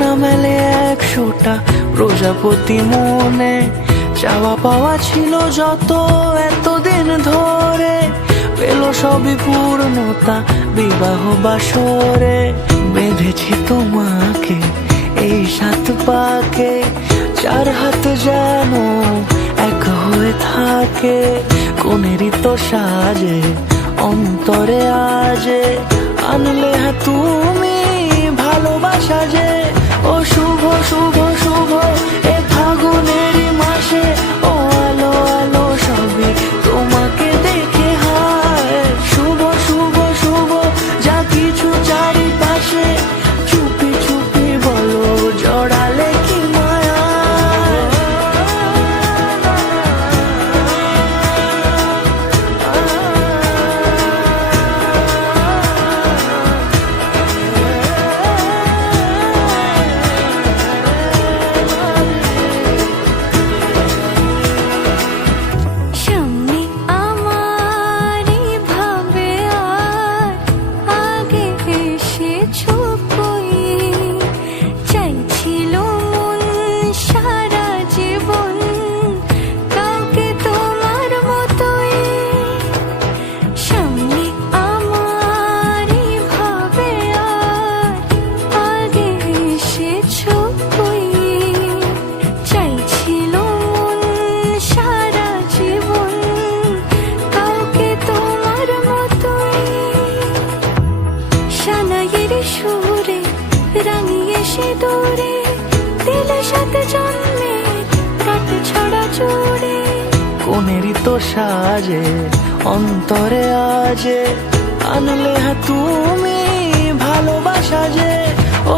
না মেলে 100টা প্রজাপতি মনে, চাওয়া পাওয়া ছিল যত এতদিন ধরে, পেল সবই পূর্ণতা বিবাহ বাসরে। বেঁধেছি তোমাকে এই 7 পাকে, 4 হাত যেন এক হয়ে থাকে। কোনেরই তো সাজে অন্তরে আজে, আনলে হ্যাঁ তুমি ভালোবাসা যে। ও শুভ শুভ শুভ এ ফাগুনেরই মাসে, ও আলো আলো সবই তোমাকে দেখে হয়। শুভ শুভ শুভ যা কিছু চারিপাশে, চুপি চুপি বলো জড়ালে কি মায়া। সুরে রাঙিয়ে সে দূরে দিলে 7 জন্মে রাত ছড়া জুড়ে। কোনেরই তো সাজে অন্তরে আজে, আনলে হ্যাঁ তুমি ভালোবাসা যে। ও